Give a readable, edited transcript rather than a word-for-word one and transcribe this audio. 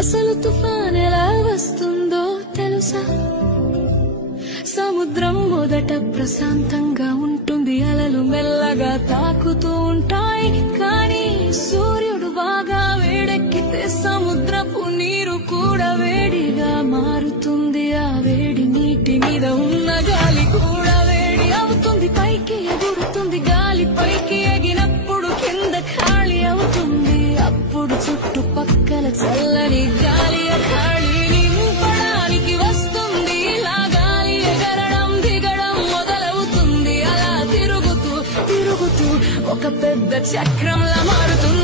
అసలు తుఫాన్ ఎలా వస్తుందో తెలుసా? సముద్రం మొదట ప్రశాంతంగా ఉంటుంది, అలలు మెల్లగా తాకుతూ ఉంటాయి. కానీ సూర్యుడు బాగా వేడెక్కితే సముద్రపు నీరు కూడా వేడిగా మారుతుంది. ఆ వేడి నీటి మీద ఉన్న గాలి కూడా వేడి అవుతుంది. పైకి ఎగురుతుంది, గాలి పైకి ఎగినప్పుడు కింద ఖాళీ అవుతుంది. అప్పుడు చుట్టుపక్కల చల్లని గాలి ఖాళీ నింపడానికి వస్తుంది. ఇలా గాలి ఎగరడం దిగడం మొదలవుతుంది. అలా తిరుగుతూ తిరుగుతూ ఒక పెద్ద చక్రంలా మారుతుంది.